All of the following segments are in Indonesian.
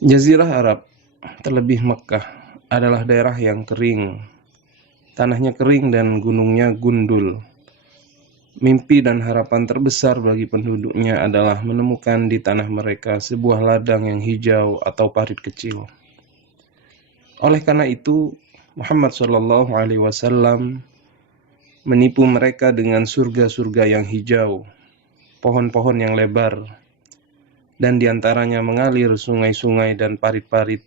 Jazirah Arab, terlebih Mekkah, adalah daerah yang kering. Tanahnya kering dan gunungnya gundul. Mimpi dan harapan terbesar bagi penduduknya adalah menemukan di tanah mereka sebuah ladang yang hijau atau parit kecil. Oleh karena itu, Muhammad SAW menipu mereka dengan surga-surga yang hijau, pohon-pohon yang lebar, dan diantaranya mengalir sungai-sungai dan parit-parit,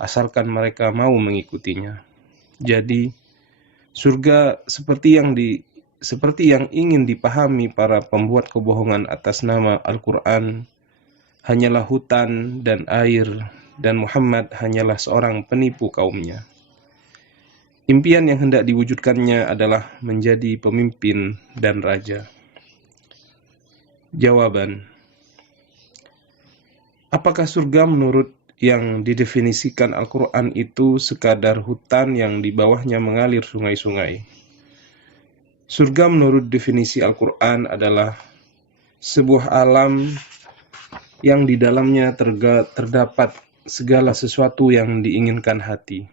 asalkan mereka mau mengikutinya. Jadi, surga seperti yang ingin dipahami para pembuat kebohongan atas nama Al-Quran hanyalah hutan dan air, dan Muhammad hanyalah seorang penipu kaumnya. Impian yang hendak diwujudkannya adalah menjadi pemimpin dan raja. Jawaban: apakah surga menurut yang didefinisikan Al-Quran itu sekadar hutan yang di bawahnya mengalir sungai-sungai? Surga menurut definisi Al-Quran adalah sebuah alam yang di dalamnya terdapat segala sesuatu yang diinginkan hati,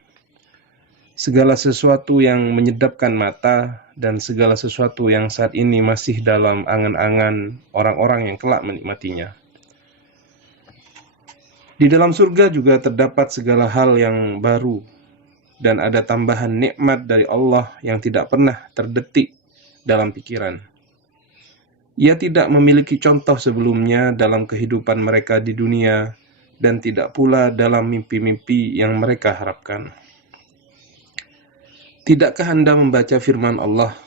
segala sesuatu yang menyedapkan mata, dan segala sesuatu yang saat ini masih dalam angan-angan orang-orang yang kelak menikmatinya. Di dalam surga juga terdapat segala hal yang baru, dan ada tambahan nikmat dari Allah yang tidak pernah terdetik dalam pikiran. Ia tidak memiliki contoh sebelumnya dalam kehidupan mereka di dunia, dan tidak pula dalam mimpi-mimpi yang mereka harapkan. Tidakkah Anda membaca firman Allah?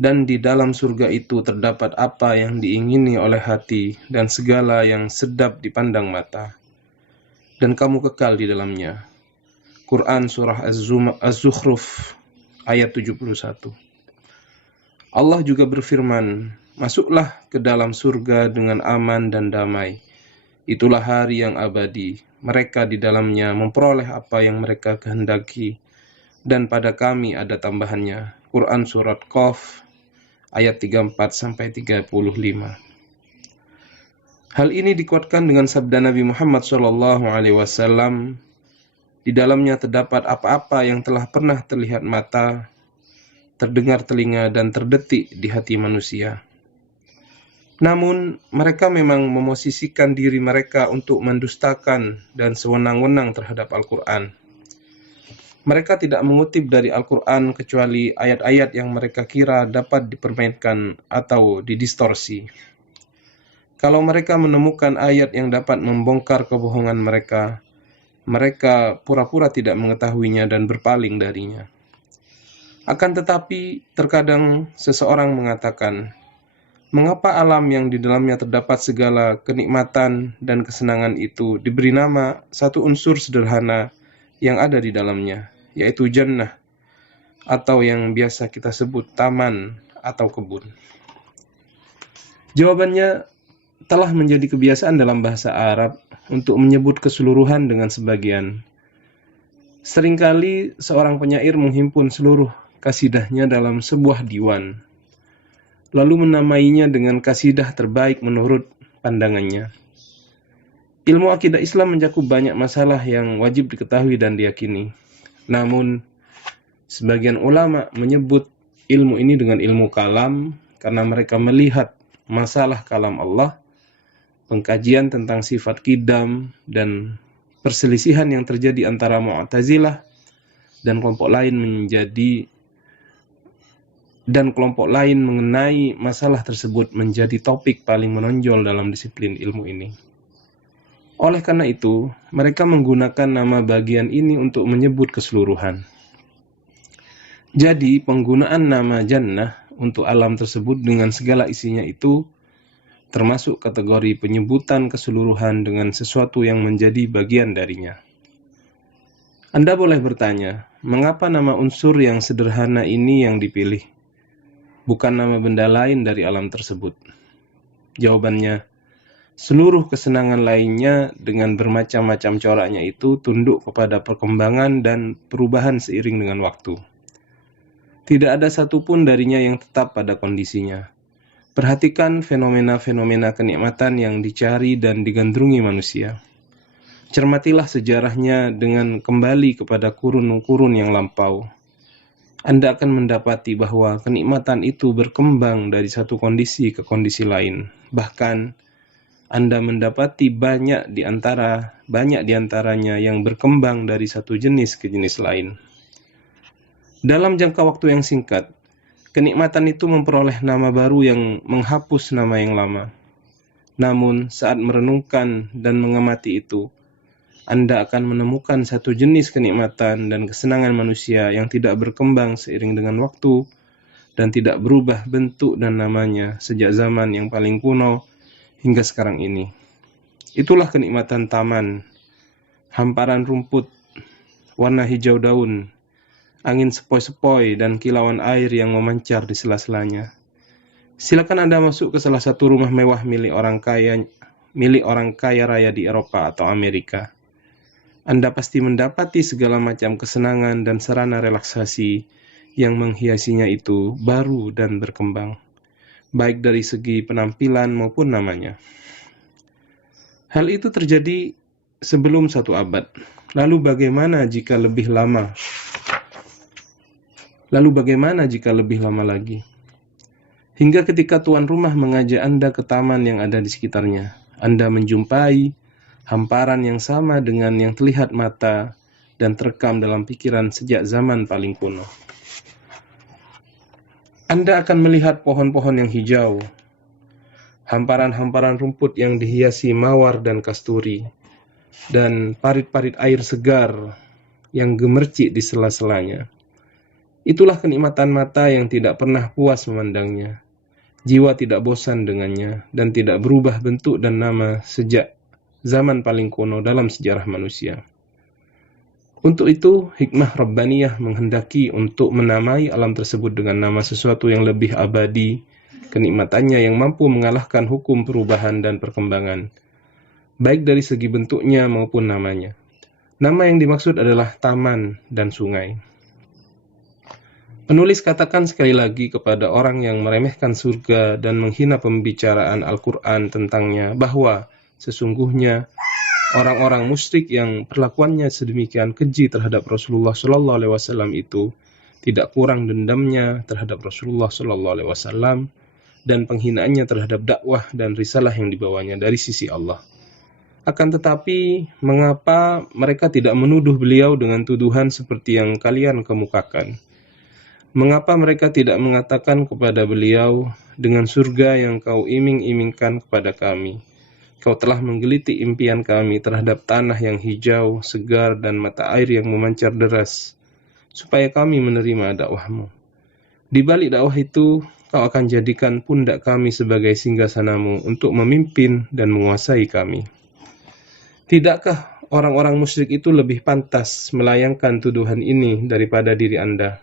Dan di dalam surga itu terdapat apa yang diingini oleh hati dan segala yang sedap dipandang mata, dan kamu kekal di dalamnya. Quran Surah Az-Zukhruf ayat 71. Allah juga berfirman, masuklah ke dalam surga dengan aman dan damai. Itulah hari yang abadi. Mereka di dalamnya memperoleh apa yang mereka kehendaki, dan pada kami ada tambahannya. Quran Surat Qaf ayat 34-35. Hal ini dikuatkan dengan sabda Nabi Muhammad SAW, di dalamnya terdapat apa-apa yang telah pernah terlihat mata, terdengar telinga, dan terdetik di hati manusia. Namun, mereka memang memosisikan diri mereka untuk mendustakan dan sewenang-wenang terhadap Al-Quran. Mereka tidak mengutip dari Al-Quran kecuali ayat-ayat yang mereka kira dapat dipermainkan atau didistorsi. Kalau mereka menemukan ayat yang dapat membongkar kebohongan mereka, mereka pura-pura tidak mengetahuinya dan berpaling darinya. Akan tetapi, terkadang seseorang mengatakan, mengapa alam yang di dalamnya terdapat segala kenikmatan dan kesenangan itu diberi nama satu unsur sederhana yang ada di dalamnya, yaitu jannah, atau yang biasa kita sebut taman atau kebun? Jawabannya, telah menjadi kebiasaan dalam bahasa Arab untuk menyebut keseluruhan dengan sebagian. Seringkali seorang penyair menghimpun seluruh kasidahnya dalam sebuah diwan, lalu menamainya dengan kasidah terbaik menurut pandangannya. Ilmu akidah Islam mencakup banyak masalah yang wajib diketahui dan diyakini. Namun, sebagian ulama menyebut ilmu ini dengan ilmu kalam karena mereka melihat masalah kalam Allah, pengkajian tentang sifat qidam, dan perselisihan yang terjadi antara Mu'tazilah dan kelompok lain mengenai masalah tersebut menjadi topik paling menonjol dalam disiplin ilmu ini. Oleh karena itu, mereka menggunakan nama bagian ini untuk menyebut keseluruhan. Jadi, penggunaan nama jannah untuk alam tersebut dengan segala isinya itu termasuk kategori penyebutan keseluruhan dengan sesuatu yang menjadi bagian darinya. Anda boleh bertanya, mengapa nama unsur yang sederhana ini yang dipilih, bukan nama benda lain dari alam tersebut? Jawabannya, seluruh kesenangan lainnya dengan bermacam-macam coraknya itu tunduk kepada perkembangan dan perubahan seiring dengan waktu. Tidak ada satupun darinya yang tetap pada kondisinya. Perhatikan fenomena-fenomena kenikmatan yang dicari dan digandrungi manusia. Cermatilah sejarahnya dengan kembali kepada kurun-kurun yang lampau. Anda akan mendapati bahwa kenikmatan itu berkembang dari satu kondisi ke kondisi lain. Bahkan, Anda mendapati banyak di antaranya yang berkembang dari satu jenis ke jenis lain. Dalam jangka waktu yang singkat, kenikmatan itu memperoleh nama baru yang menghapus nama yang lama. Namun, saat merenungkan dan mengamati itu, Anda akan menemukan satu jenis kenikmatan dan kesenangan manusia yang tidak berkembang seiring dengan waktu dan tidak berubah bentuk dan namanya sejak zaman yang paling kuno hingga sekarang ini. Itulah kenikmatan taman, hamparan rumput, warna hijau daun, angin sepoi-sepoi, dan kilauan air yang memancar di sela-selanya. Silakan Anda masuk ke salah satu rumah mewah milik orang kaya raya di Eropa atau Amerika. Anda pasti mendapati segala macam kesenangan dan sarana relaksasi yang menghiasinya itu baru dan berkembang, baik dari segi penampilan maupun namanya. Hal itu terjadi sebelum 1 abad. Lalu bagaimana jika lebih lama lagi? Hingga ketika tuan rumah mengajak Anda ke taman yang ada di sekitarnya, Anda menjumpai hamparan yang sama dengan yang terlihat mata dan terekam dalam pikiran sejak zaman paling kuno. Anda akan melihat pohon-pohon yang hijau, hamparan-hamparan rumput yang dihiasi mawar dan kasturi, dan parit-parit air segar yang gemercik di sela-selanya. Itulah kenikmatan mata yang tidak pernah puas memandangnya. Jiwa tidak bosan dengannya dan tidak berubah bentuk dan nama sejak zaman paling kuno dalam sejarah manusia. Untuk itu, hikmah Rabbaniyah menghendaki untuk menamai alam tersebut dengan nama sesuatu yang lebih abadi, kenikmatannya yang mampu mengalahkan hukum perubahan dan perkembangan, baik dari segi bentuknya maupun namanya. Nama yang dimaksud adalah taman dan sungai. Penulis katakan sekali lagi kepada orang yang meremehkan surga dan menghina pembicaraan Al-Quran tentangnya bahwa sesungguhnya orang-orang musyrik yang perlakuannya sedemikian keji terhadap Rasulullah SAW itu tidak kurang dendamnya terhadap Rasulullah SAW dan penghinaannya terhadap dakwah dan risalah yang dibawanya dari sisi Allah. Akan tetapi, mengapa mereka tidak menuduh beliau dengan tuduhan seperti yang kalian kemukakan? Mengapa mereka tidak mengatakan kepada beliau, dengan surga yang kau iming-imingkan kepada kami, kau telah menggeliti impian kami terhadap tanah yang hijau, segar, dan mata air yang memancar deras, supaya kami menerima dakwahmu. Di balik dakwah itu, kau akan jadikan pundak kami sebagai singgasanamu untuk memimpin dan menguasai kami. Tidakkah orang-orang musyrik itu lebih pantas melayangkan tuduhan ini daripada diri Anda?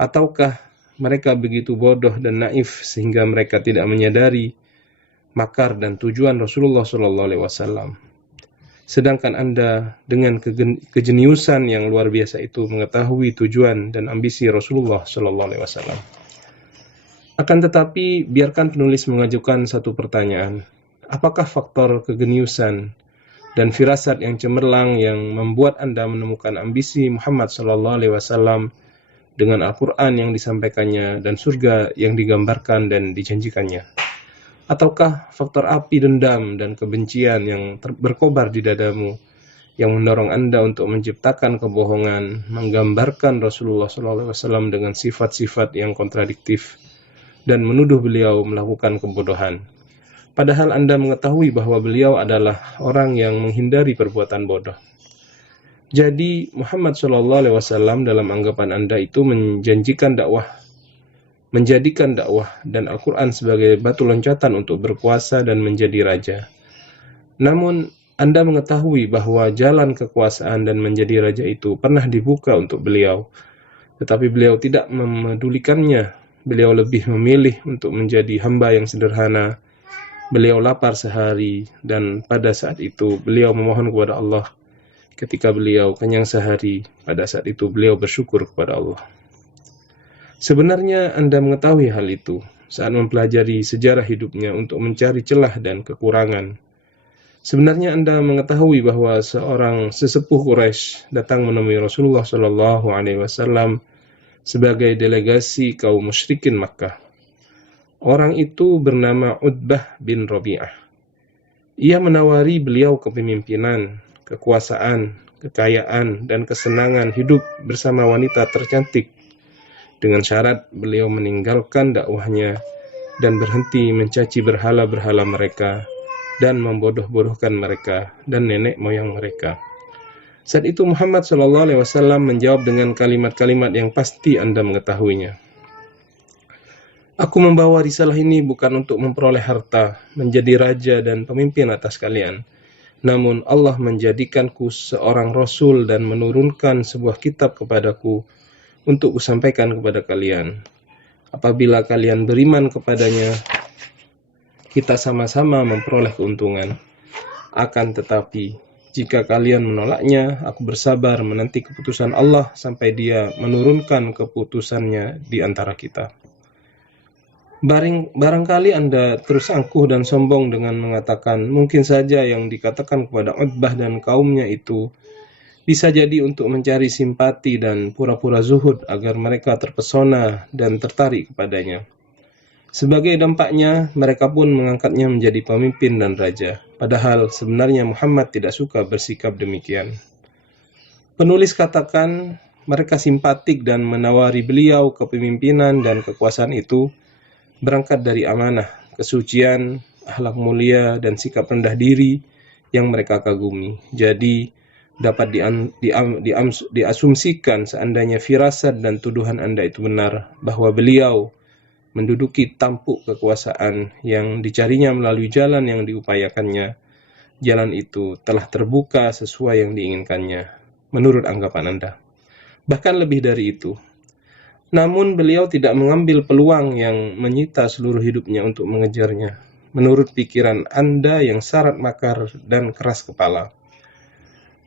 Ataukah mereka begitu bodoh dan naif sehingga mereka tidak menyadari makar dan tujuan Rasulullah SAW. Sedangkan Anda dengan kejeniusan yang luar biasa itu mengetahui tujuan dan ambisi Rasulullah SAW. Akan tetapi, biarkan penulis mengajukan satu pertanyaan. Apakah faktor kegeniusan dan firasat yang cemerlang yang membuat Anda menemukan ambisi Muhammad SAW dengan Al-Quran yang disampaikannya dan surga yang digambarkan dan dijanjikannya? Ataukah faktor api dendam dan kebencian yang berkobar di dadamu yang mendorong Anda untuk menciptakan kebohongan, menggambarkan Rasulullah SAW dengan sifat-sifat yang kontradiktif dan menuduh beliau melakukan kebodohan? Padahal Anda mengetahui bahwa beliau adalah orang yang menghindari perbuatan bodoh. Jadi Muhammad SAW dalam anggapan Anda itu menjadikan dakwah dan Al-Quran sebagai batu loncatan untuk berkuasa dan menjadi raja. Namun, Anda mengetahui bahwa jalan kekuasaan dan menjadi raja itu pernah dibuka untuk beliau, tetapi beliau tidak memedulikannya. Beliau lebih memilih untuk menjadi hamba yang sederhana. Beliau lapar sehari, dan pada saat itu beliau memohon kepada Allah. Ketika beliau kenyang sehari, pada saat itu beliau bersyukur kepada Allah. Sebenarnya Anda mengetahui hal itu saat mempelajari sejarah hidupnya untuk mencari celah dan kekurangan. Sebenarnya Anda mengetahui bahwa seorang sesepuh Quraisy datang menemui Rasulullah Shallallahu Alaihi Wasallam sebagai delegasi kaum musyrikin Makkah. Orang itu bernama Utbah bin Rabi'ah. Ia menawari beliau kepemimpinan, kekuasaan, kekayaan, dan kesenangan hidup bersama wanita tercantik, dengan syarat beliau meninggalkan dakwahnya dan berhenti mencaci berhala-berhala mereka dan membodoh-bodohkan mereka dan nenek moyang mereka. Saat itu Muhammad SAW menjawab dengan kalimat-kalimat yang pasti Anda mengetahuinya. Aku membawa risalah ini bukan untuk memperoleh harta, menjadi raja dan pemimpin atas kalian. Namun Allah menjadikanku seorang rasul dan menurunkan sebuah kitab kepadaku untuk kusampaikan kepada kalian. Apabila kalian beriman kepadanya, kita sama-sama memperoleh keuntungan. Akan tetapi, jika kalian menolaknya, aku bersabar menanti keputusan Allah sampai Dia menurunkan keputusannya di antara kita. Barangkali Anda terus angkuh dan sombong dengan mengatakan, mungkin saja yang dikatakan kepada Utbah dan kaumnya itu bisa jadi untuk mencari simpati dan pura-pura zuhud agar mereka terpesona dan tertarik kepadanya. Sebagai dampaknya, mereka pun mengangkatnya menjadi pemimpin dan raja. Padahal sebenarnya Muhammad tidak suka bersikap demikian. Penulis katakan, mereka simpatik dan menawari beliau kepemimpinan dan kekuasaan itu berangkat dari amanah, kesucian, akhlak mulia, dan sikap rendah diri yang mereka kagumi. Jadi, dapat diasumsikan seandainya firasat dan tuduhan Anda itu benar, bahwa beliau menduduki tampuk kekuasaan yang dicarinya melalui jalan yang diupayakannya. Jalan itu telah terbuka sesuai yang diinginkannya, menurut anggapan Anda. Bahkan lebih dari itu. Namun beliau tidak mengambil peluang yang menyita seluruh hidupnya untuk mengejarnya, menurut pikiran Anda yang syarat makar dan keras kepala.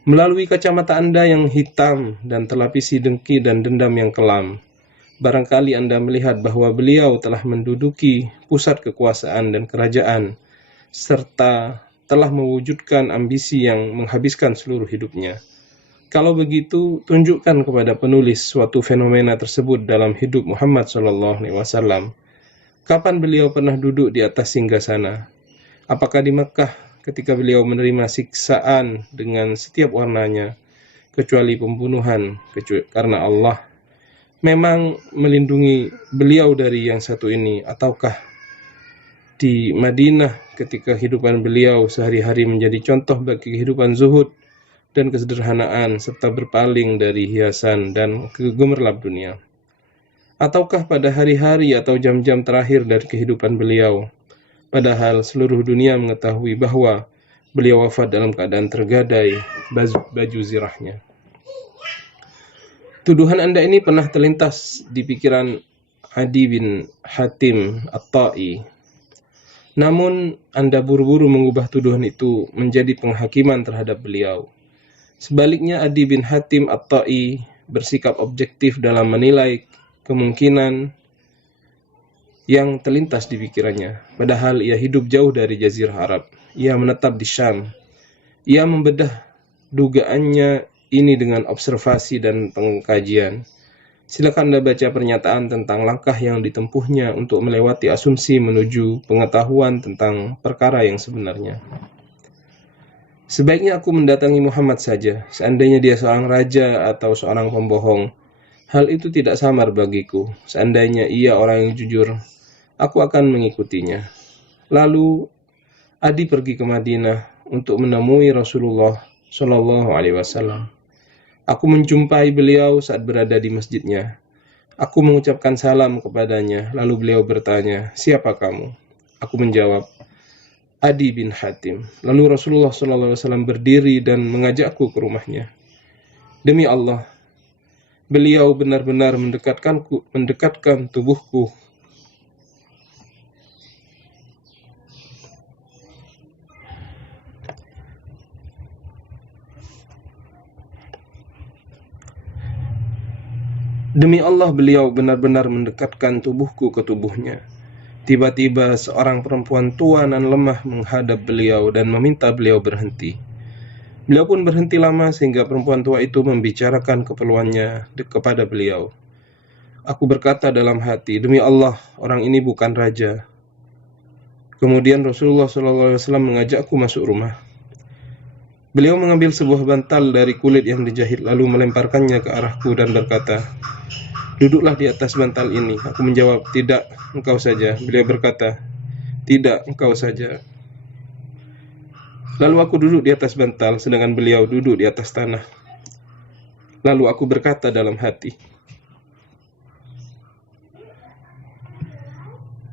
Melalui kacamata Anda yang hitam dan telapisi dengki dan dendam yang kelam, barangkali Anda melihat bahwa beliau telah menduduki pusat kekuasaan dan kerajaan, serta telah mewujudkan ambisi yang menghabiskan seluruh hidupnya. Kalau begitu, tunjukkan kepada penulis suatu fenomena tersebut dalam hidup Muhammad SAW. Kapan beliau pernah duduk di atas singgasana? Apakah di Mekah ketika beliau menerima siksaan dengan setiap warnanya, kecuali pembunuhan, karena Allah memang melindungi beliau dari yang satu ini, ataukah di Madinah ketika kehidupan beliau sehari-hari menjadi contoh bagi kehidupan zuhud dan kesederhanaan, serta berpaling dari hiasan dan kegemerlap dunia? Ataukah pada hari-hari atau jam-jam terakhir dari kehidupan beliau, padahal seluruh dunia mengetahui bahwa beliau wafat dalam keadaan tergadai baju zirahnya? Tuduhan Anda ini pernah terlintas di pikiran Adi bin Hatim At-Ta'i. Namun, Anda buru-buru mengubah tuduhan itu menjadi penghakiman terhadap beliau. Sebaliknya, Adi bin Hatim At-Ta'i bersikap objektif dalam menilai kemungkinan yang terlintas di pikirannya. Padahal ia hidup jauh dari Jazirah Arab. Ia menetap di Syam. Ia membedah dugaannya ini dengan observasi dan pengkajian. Silakan Anda baca pernyataan tentang langkah yang ditempuhnya untuk melewati asumsi menuju pengetahuan tentang perkara yang sebenarnya. Sebaiknya aku mendatangi Muhammad saja, seandainya dia seorang raja atau seorang pembohong. Hal itu tidak samar bagiku. Seandainya ia orang yang jujur, aku akan mengikutinya. Lalu Adi pergi ke Madinah untuk menemui Rasulullah Shallallahu Alaihi Wasallam. Aku menjumpai beliau saat berada di masjidnya. Aku mengucapkan salam kepadanya, lalu beliau bertanya, "Siapa kamu?" Aku menjawab, "Adi bin Hatim." Lalu Rasulullah SAW berdiri dan mengajakku ke rumahnya. Demi Allah, beliau benar-benar mendekatkan tubuhku. Demi Allah, beliau benar-benar mendekatkan tubuhku ke tubuhnya. Tiba-tiba seorang perempuan tua dan lemah menghadap beliau dan meminta beliau berhenti. Beliau pun berhenti lama sehingga perempuan tua itu membicarakan keperluannya kepada beliau. Aku berkata dalam hati, demi Allah, orang ini bukan raja. Kemudian Rasulullah SAW mengajakku masuk rumah. Beliau mengambil sebuah bantal dari kulit yang dijahit lalu melemparkannya ke arahku dan berkata, duduklah di atas bantal ini. Aku menjawab, tidak, engkau saja. Beliau berkata, tidak, engkau saja. Lalu aku duduk di atas bantal, sedangkan beliau duduk di atas tanah. Lalu aku berkata dalam hati,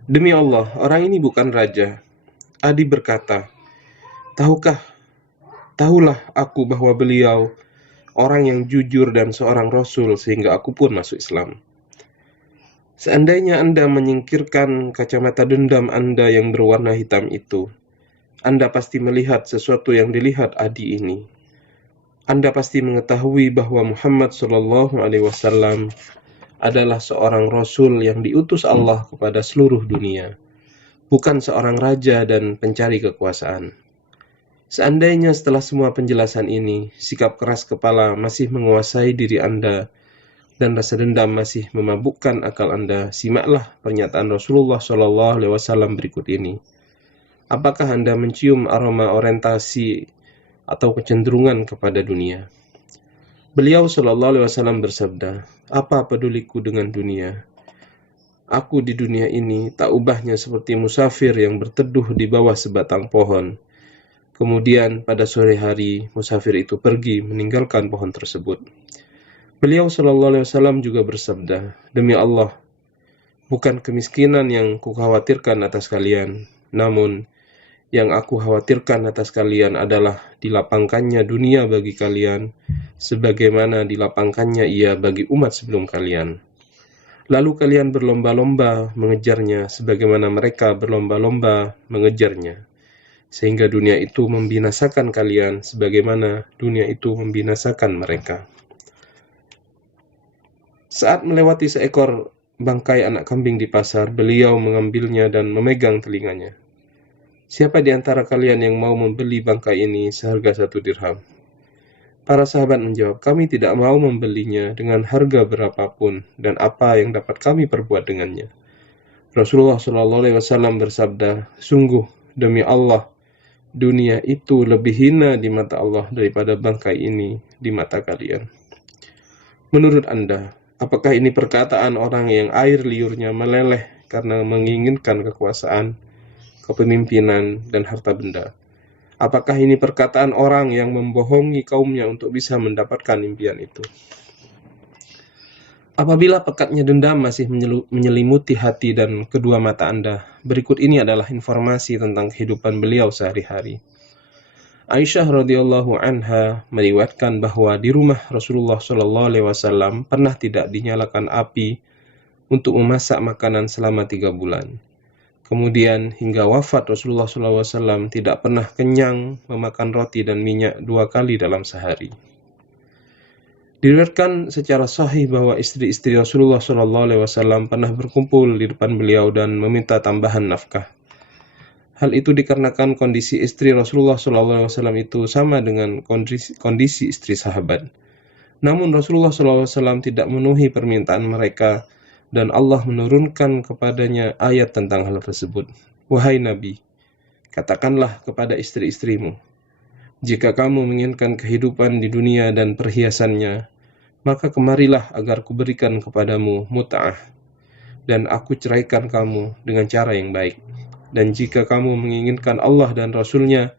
demi Allah, orang ini bukan raja. Adi berkata, tahulah aku bahwa beliau orang yang jujur dan seorang Rasul, sehingga aku pun masuk Islam. Seandainya Anda menyingkirkan kacamata dendam Anda yang berwarna hitam itu, Anda pasti melihat sesuatu yang dilihat Adi ini. Anda pasti mengetahui bahwa Muhammad SAW adalah seorang Rasul yang diutus Allah kepada seluruh dunia, bukan seorang raja dan pencari kekuasaan. Seandainya setelah semua penjelasan ini, sikap keras kepala masih menguasai diri Anda dan rasa dendam masih memabukkan akal Anda, simaklah pernyataan Rasulullah SAW berikut ini. Apakah Anda mencium aroma orientasi atau kecenderungan kepada dunia? Beliau SAW bersabda, apa peduliku dengan dunia? Aku di dunia ini tak ubahnya seperti musafir yang berteduh di bawah sebatang pohon. Kemudian pada sore hari, musafir itu pergi meninggalkan pohon tersebut. Beliau SAW juga bersabda, demi Allah, bukan kemiskinan yang kukhawatirkan atas kalian, namun yang aku khawatirkan atas kalian adalah dilapangkannya dunia bagi kalian, sebagaimana dilapangkannya ia bagi umat sebelum kalian. Lalu kalian berlomba-lomba mengejarnya, sebagaimana mereka berlomba-lomba mengejarnya. Sehingga dunia itu membinasakan kalian, sebagaimana dunia itu membinasakan mereka. Saat melewati seekor bangkai anak kambing di pasar, beliau mengambilnya dan memegang telinganya. Siapa di antara kalian yang mau membeli bangkai ini seharga 1 dirham? Para sahabat menjawab, kami tidak mau membelinya dengan harga berapapun dan apa yang dapat kami perbuat dengannya. Rasulullah SAW bersabda, sungguh demi Allah, dunia itu lebih hina di mata Allah daripada bangkai ini di mata kalian. Menurut Anda, apakah ini perkataan orang yang air liurnya meleleh karena menginginkan kekuasaan, kepemimpinan, dan harta benda? Apakah ini perkataan orang yang membohongi kaumnya untuk bisa mendapatkan impian itu? Apabila pekatnya dendam masih menyelimuti hati dan kedua mata Anda, berikut ini adalah informasi tentang kehidupan beliau sehari-hari. Aisyah radhiyallahu anha meriwayatkan bahwa di rumah Rasulullah SAW pernah tidak dinyalakan api untuk memasak makanan selama 3 bulan. Kemudian hingga wafat Rasulullah SAW tidak pernah kenyang memakan roti dan minyak 2 kali dalam sehari. Diriwayatkan secara sahih bahwa istri-istri Rasulullah SAW pernah berkumpul di depan beliau dan meminta tambahan nafkah. Hal itu dikarenakan kondisi istri Rasulullah SAW itu sama dengan kondisi istri sahabat. Namun Rasulullah SAW tidak memenuhi permintaan mereka dan Allah menurunkan kepadanya ayat tentang hal tersebut. Wahai Nabi, katakanlah kepada istri-istrimu, jika kamu menginginkan kehidupan di dunia dan perhiasannya, maka kemarilah agar kuberikan kepadamu mut'ah, dan aku ceraikan kamu dengan cara yang baik. Dan jika kamu menginginkan Allah dan Rasul-Nya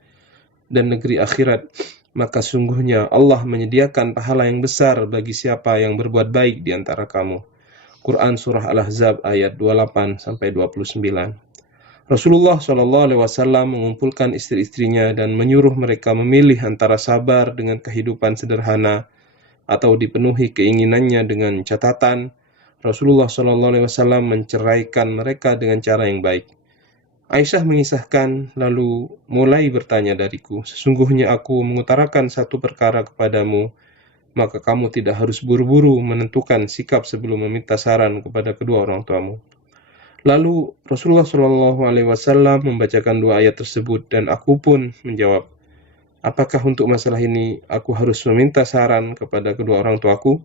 dan negeri akhirat, maka sungguhnya Allah menyediakan pahala yang besar bagi siapa yang berbuat baik di antara kamu. Quran Surah Al-Ahzab ayat 28-29. Rasulullah SAW mengumpulkan istri-istrinya dan menyuruh mereka memilih antara sabar dengan kehidupan sederhana atau dipenuhi keinginannya dengan catatan Rasulullah SAW menceraikan mereka dengan cara yang baik. Aisyah mengisahkan, lalu mulai bertanya dariku, sesungguhnya aku mengutarakan satu perkara kepadamu, maka kamu tidak harus buru-buru menentukan sikap sebelum meminta saran kepada kedua orang tuamu. Lalu Rasulullah SAW membacakan 2 ayat tersebut dan aku pun menjawab, apakah untuk masalah ini aku harus meminta saran kepada kedua orang tuaku?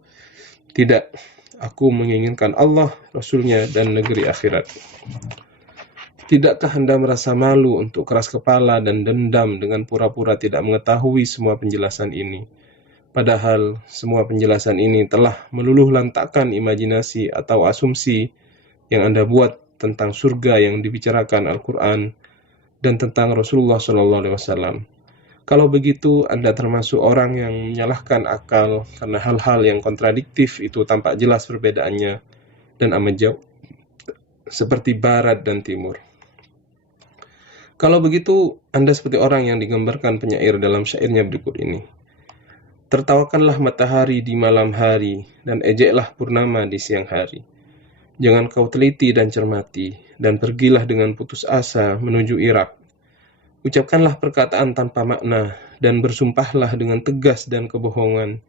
Tidak, aku menginginkan Allah, Rasulnya, dan negeri akhirat. Tidakkah Anda merasa malu untuk keras kepala dan dendam dengan pura-pura tidak mengetahui semua penjelasan ini? Padahal semua penjelasan ini telah meluluh lantakkan imajinasi atau asumsi yang Anda buat tentang surga yang dibicarakan Al-Quran dan tentang Rasulullah SAW. Kalau begitu, Anda termasuk orang yang menyalahkan akal karena hal-hal yang kontradiktif itu tampak jelas perbedaannya dan amat jauh, seperti barat dan timur. Kalau begitu, Anda seperti orang yang digambarkan penyair dalam syairnya berikut ini. Tertawakanlah matahari di malam hari dan ejeklah purnama di siang hari. Jangan kau teliti dan cermati, dan pergilah dengan putus asa menuju Irak. Ucapkanlah perkataan tanpa makna, dan bersumpahlah dengan tegas dan kebohongan.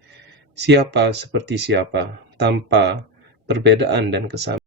Siapa seperti siapa, tanpa perbedaan dan kesamaan.